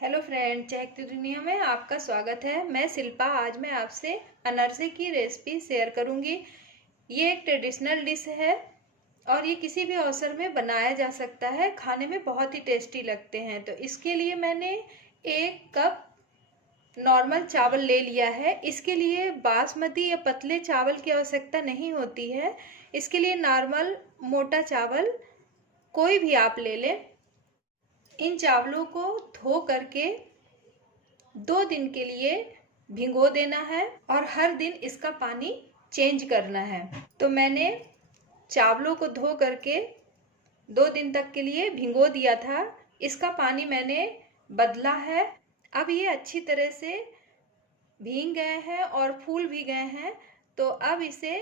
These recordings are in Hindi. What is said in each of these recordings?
हेलो फ्रेंड, चहकती दुनिया में आपका स्वागत है। मैं शिल्पा। आज मैं आपसे अनरसे की रेसिपी शेयर करूंगी। ये एक ट्रेडिशनल डिश है और ये किसी भी अवसर में बनाया जा सकता है। खाने में बहुत ही टेस्टी लगते हैं। तो इसके लिए मैंने 1 कप नॉर्मल चावल ले लिया है। इसके लिए बासमती या पतले चावल की आवश्यकता नहीं होती है। इसके लिए नॉर्मल मोटा चावल कोई भी आप ले लें। इन चावलों को धो करके 2 दिन के लिए भिगो देना है और हर दिन इसका पानी चेंज करना है। तो मैंने चावलों को धो करके 2 दिन तक के लिए भिगो दिया था। इसका पानी मैंने बदला है। अब ये अच्छी तरह से भीग गए हैं और फूल भी गए हैं। तो अब इसे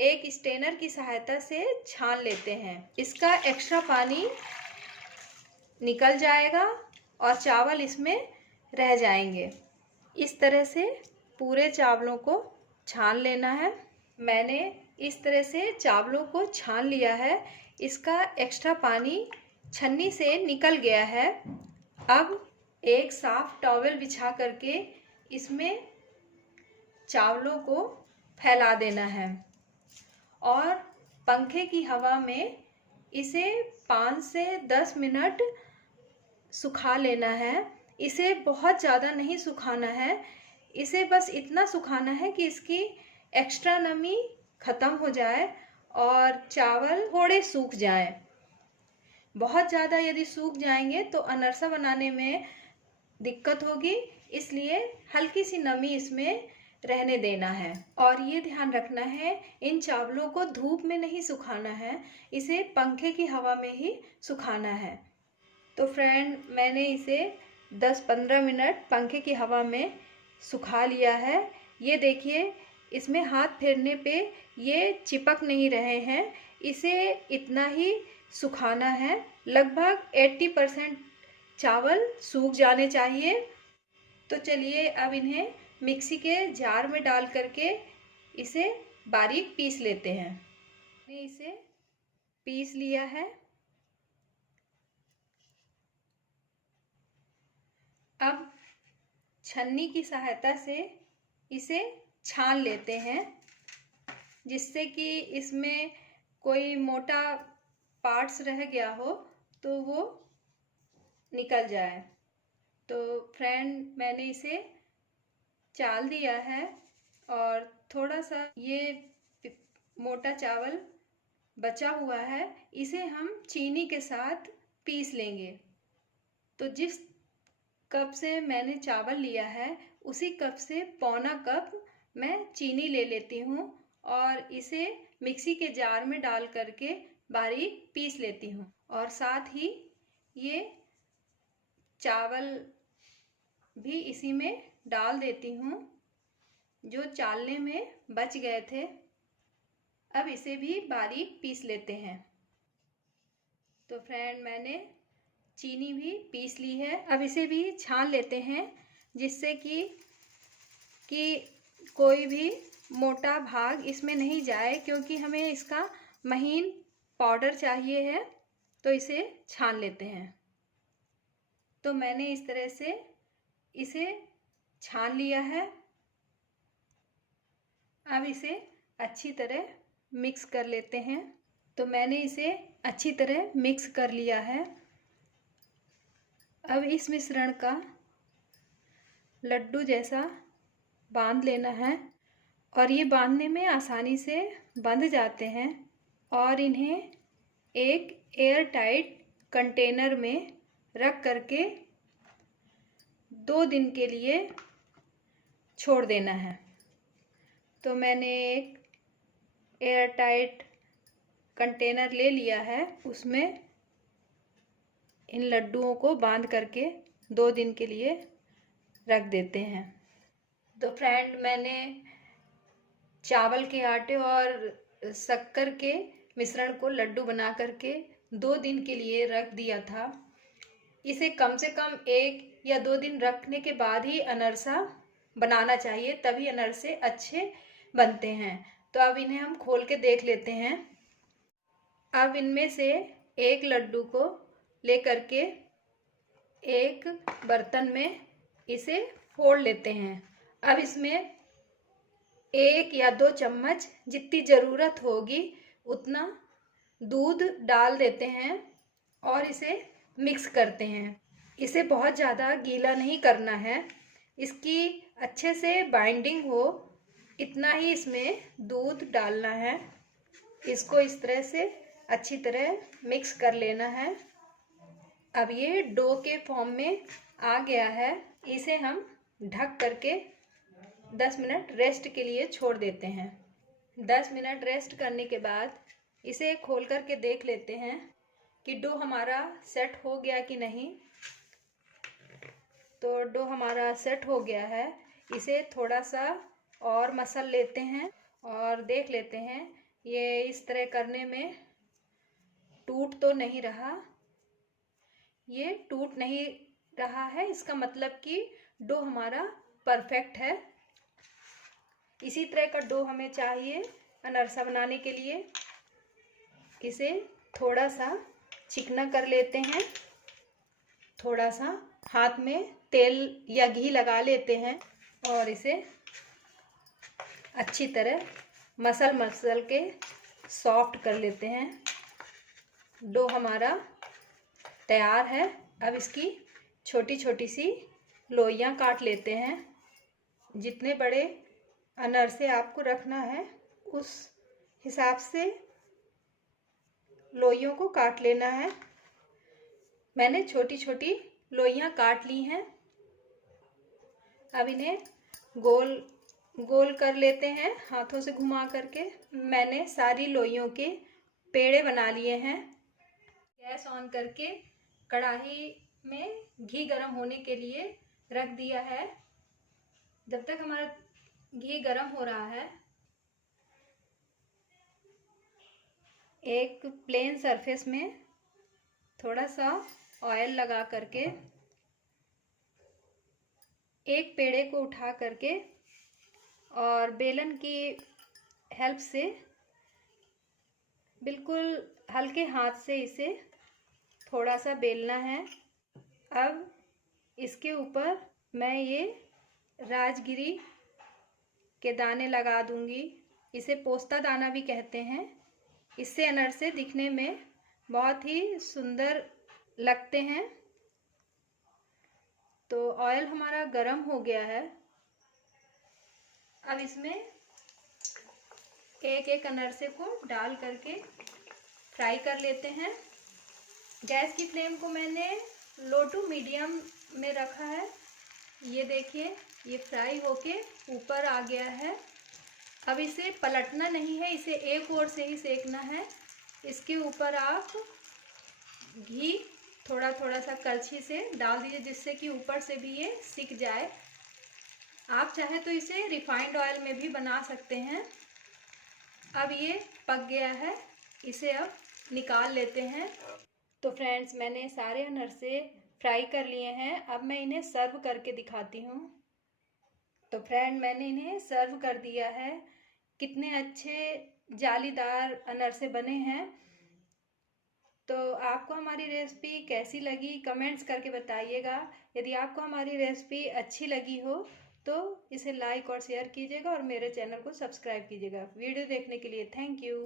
एक स्ट्रेनर की सहायता से छान लेते हैं। इसका एक्स्ट्रा पानी निकल जाएगा और चावल इसमें रह जाएंगे। इस तरह से पूरे चावलों को छान लेना है। मैंने इस तरह से चावलों को छान लिया है। इसका एक्स्ट्रा पानी छन्नी से निकल गया है। अब एक साफ टॉवल बिछा करके इसमें चावलों को फैला देना है और पंखे की हवा में इसे 5 से 10 मिनट सुखा लेना है। इसे बहुत ज़्यादा नहीं सुखाना है। इसे बस इतना सुखाना है कि इसकी एक्स्ट्रा नमी ख़त्म हो जाए और चावल थोड़े सूख जाएं। बहुत ज़्यादा यदि सूख जाएंगे तो अनरसा बनाने में दिक्कत होगी। इसलिए हल्की सी नमी इसमें रहने देना है। और ये ध्यान रखना है, इन चावलों को धूप में नहीं सुखाना है। इसे पंखे की हवा में ही सुखाना है। तो फ्रेंड, मैंने इसे 10-15 मिनट पंखे की हवा में सुखा लिया है। ये देखिए, इसमें हाथ फेरने पे ये चिपक नहीं रहे हैं। इसे इतना ही सुखाना है। लगभग 80% चावल सूख जाने चाहिए। तो चलिए अब इन्हें मिक्सी के जार में डाल करके इसे बारीक पीस लेते हैं। मैंने इसे पीस लिया है। अब छन्नी की सहायता से इसे छान लेते हैं, जिससे कि इसमें कोई मोटा पार्ट्स रह गया हो तो वो निकल जाए। तो फ्रेंड, मैंने इसे चाल दिया है और थोड़ा सा ये मोटा चावल बचा हुआ है। इसे हम चीनी के साथ पीस लेंगे। तो जिस कप से मैंने चावल लिया है उसी कप से 1/4 कप मैं चीनी ले लेती हूँ और इसे मिक्सी के जार में डाल करके बारीक पीस लेती हूँ। और साथ ही ये चावल भी इसी में डाल देती हूँ जो चालने में बच गए थे। अब इसे भी बारीक पीस लेते हैं। तो फ्रेंड, मैंने चीनी भी पीस ली है। अब इसे भी छान लेते हैं, जिससे कि कोई भी मोटा भाग इसमें नहीं जाए, क्योंकि हमें इसका महीन पाउडर चाहिए है। तो इसे छान लेते हैं। तो मैंने इस तरह से इसे छान लिया है। अब इसे अच्छी तरह मिक्स कर लेते हैं। तो मैंने इसे अच्छी तरह मिक्स कर लिया है। अब इस मिश्रण का लड्डू जैसा बांध लेना है और ये बांधने में आसानी से बंध जाते हैं। और इन्हें एक एयर टाइट कंटेनर में रख करके 2 दिन के लिए छोड़ देना है। तो मैंने एक एयर टाइट कंटेनर ले लिया है। उसमें इन लड्डुओं को बांध करके 2 दिन के लिए रख देते हैं। तो फ्रेंड, मैंने चावल के आटे और शक्कर के मिश्रण को लड्डू बना करके 2 दिन के लिए रख दिया था। इसे कम से कम 1 या 2 दिन रखने के बाद ही अनरसा बनाना चाहिए, तभी अनरसे अच्छे बनते हैं। तो अब इन्हें हम खोल के देख लेते हैं। अब इनमें से एक लड्डू को लेकर के एक बर्तन में इसे फोड़ लेते हैं। अब इसमें 1 या 2 चम्मच जितनी ज़रूरत होगी उतना दूध डाल देते हैं और इसे मिक्स करते हैं। इसे बहुत ज़्यादा गीला नहीं करना है, इसकी अच्छे से बाइंडिंग हो इतना ही इसमें दूध डालना है। इसको इस तरह से अच्छी तरह मिक्स कर लेना है। अब ये डो के फॉर्म में आ गया है। इसे हम ढक करके 10 मिनट रेस्ट के लिए छोड़ देते हैं। 10 मिनट रेस्ट करने के बाद इसे खोल करके देख लेते हैं कि डो हमारा सेट हो गया कि नहीं। तो डो हमारा सेट हो गया है। इसे थोड़ा सा और मसल लेते हैं और देख लेते हैं ये इस तरह करने में टूट तो नहीं रहा। ये टूट नहीं रहा है, इसका मतलब कि डो हमारा परफेक्ट है। इसी तरह का डो हमें चाहिए अनरसा बनाने के लिए। इसे थोड़ा सा चिकना कर लेते हैं, थोड़ा सा हाथ में तेल या घी लगा लेते हैं और इसे अच्छी तरह मसल के सॉफ्ट कर लेते हैं। डो हमारा तैयार है। अब इसकी छोटी छोटी सी लोइयाँ काट लेते हैं। जितने बड़े अनरसे आपको रखना है उस हिसाब से लोइयों को काट लेना है। मैंने छोटी छोटी लोइयाँ काट ली हैं। अब इन्हें गोल गोल कर लेते हैं हाथों से घुमा करके। मैंने सारी लोइयों के पेड़े बना लिए हैं। गैस ऑन करके कढ़ाई में घी गर्म होने के लिए रख दिया है। जब तक हमारा घी गर्म हो रहा है, एक प्लेन सरफेस में थोड़ा सा ऑयल लगा करके एक पेड़े को उठा करके और बेलन की हेल्प से बिल्कुल हल्के हाथ से इसे थोड़ा सा बेलना है। अब इसके ऊपर मैं ये राजगिरी के दाने लगा दूंगी। इसे पोस्ता दाना भी कहते हैं। इससे अनरसे दिखने में बहुत ही सुंदर लगते हैं। तो ऑयल हमारा गरम हो गया है। अब इसमें एक एक अनरसे को डाल करके फ्राई कर लेते हैं। गैस की फ्लेम को मैंने लो टू मीडियम में रखा है। ये देखिए ये फ्राई होके ऊपर आ गया है। अब इसे पलटना नहीं है, इसे एक ओर से ही सेकना है। इसके ऊपर आप घी थोड़ा थोड़ा सा करछी से डाल दीजिए जिससे कि ऊपर से भी ये सिक जाए। आप चाहे तो इसे रिफाइंड ऑयल में भी बना सकते हैं। अब ये पक गया है, इसे अब निकाल लेते हैं। तो फ्रेंड्स मैंने सारे अनरसे फ्राई कर लिए हैं। अब मैं इन्हें सर्व करके दिखाती हूँ। तो फ्रेंड मैंने इन्हें सर्व कर दिया है। कितने अच्छे जालीदार अनरसे बने हैं। तो आपको हमारी रेसिपी कैसी लगी कमेंट्स करके बताइएगा। यदि आपको हमारी रेसिपी अच्छी लगी हो तो इसे लाइक और शेयर कीजिएगा और मेरे चैनल को सब्सक्राइब कीजिएगा। वीडियो देखने के लिए थैंक यू।